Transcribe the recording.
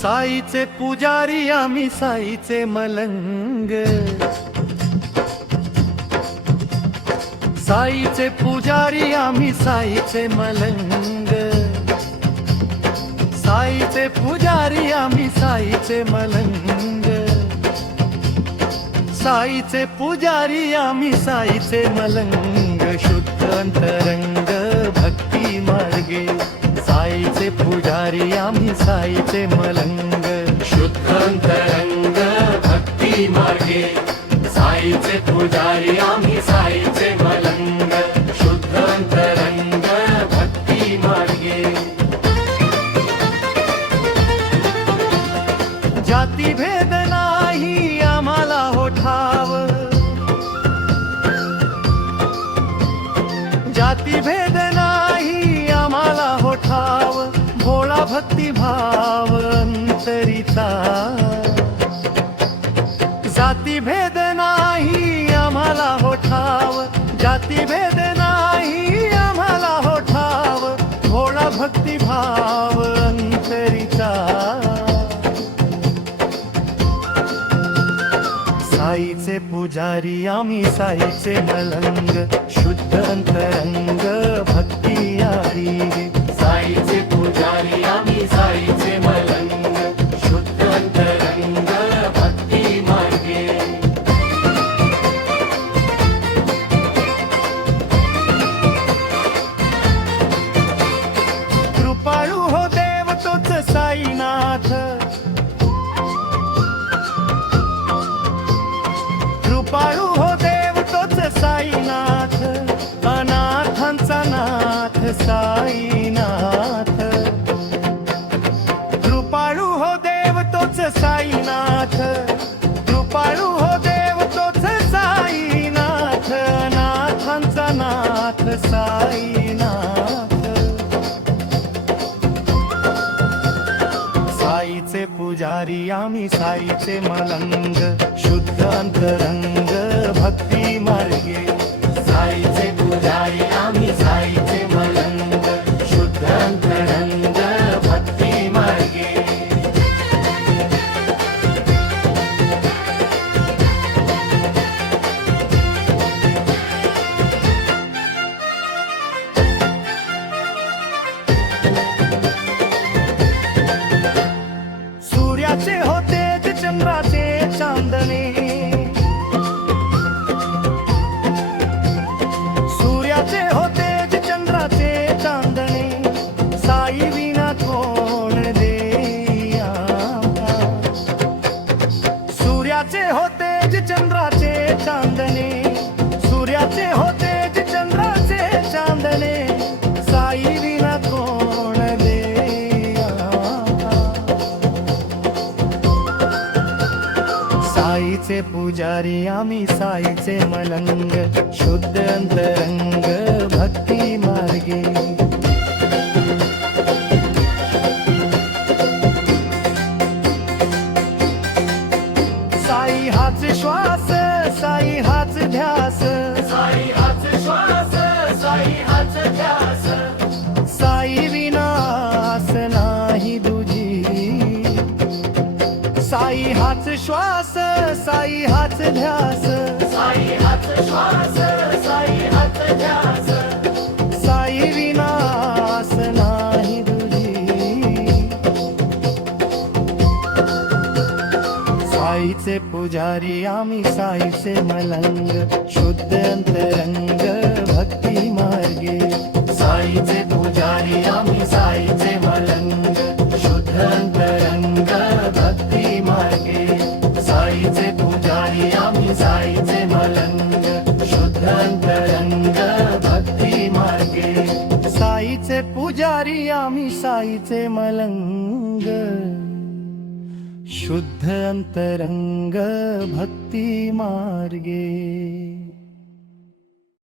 साईचे पुजारी आम्ही साईचे मलंग, साईचे पुजारी आम्ही साईचे मलंग, साईचे पुजारी आम्ही साईचे मलंग, साईचे पुजारी आम्ही साईचे मलंग, शुद्ध अंतरंग भक्ती मार्गे साईचे पुजारी आम्ही साईचे मलंग, शुद्ध अंतरंग भक्ती मार्गे साईचे पुजारी आम्ही साईचे मलंग, शुद्ध अंतरंग भक्ती मार्गे. जाती भेद नाही आम्हाला हो ठाव, जाती भेद नाही आम्हाला हो ठाव, भोळा भक्ती भाव अंतरिता. जाती भेद नाही आम्हाला हो ठाव, जाती भेद नाही आम्हाला हो ठाव, भोळा भक्ती भाव अंतरिता. साईचे पुजारी आम्ही साईचे मलंग, शुद्ध अंतरंग भक्ती यारी. साईचे पुजारी आम्ही साईचे मलंग, शुद्ध अंतरंग भक्ती मार्गे. कृपाळू हो देव तोच साईनाथ, कृपाळू हो देव तोच साईनाथ, अनाथांचा नाथ साईनाथ. कृपाळू हो देव तोच साईनाथ, कृपाळू हो देव तोच साईनाथ, अनाथांचा नाथ साईनाथ. साईचे पुजारी आम्ही साईचे मलंग, शुद्ध अंतरंग भक्ती मार्गे. साईचे पुजारी आम्ही साईचे मलंग, शुद्ध अंतरंग भक्ती मार्गे. सूर्याचे होते चंद्राचे चांदणे, सूर्याचे होते चंद्राचे चांदणे, साई विना कोण देया. सूर्याचे होते चंद्राचे चांदणे, सूर्याचे होते चंद्राचे चांदणे, साई विना कोण देया. साईचे पुजारी आम्ही साईचे मलंग, शुद्ध अंतरंग भक्ती मार्गे. साई हाच श्वास, साई हाच ध्यास, साई हाच श्वास, साई हाच ध्यास. साई विनाश नाही दुजी. साई हाच श्वास, साई हाच ध्यास, साई हाच श्वास, साई हाच ध्यास. साई विनाश नाही दुजी. साईचे पुजारी आम्ही साईचे मलंग, शुद्ध अंतरंग भक्ती मार्गे. साईचे पुजारी आम्ही साईचे मलंग, शुद्ध अंतरंग भक्ती मार्गे. साईचे पुजारी आम्ही साईचे मलंग, शुद्ध अंतरंग भक्ती मार्गे. साईचे पुजारी आम्ही साईचे मलंग, शुद्ध अंतरंग भक्ती मार्गे.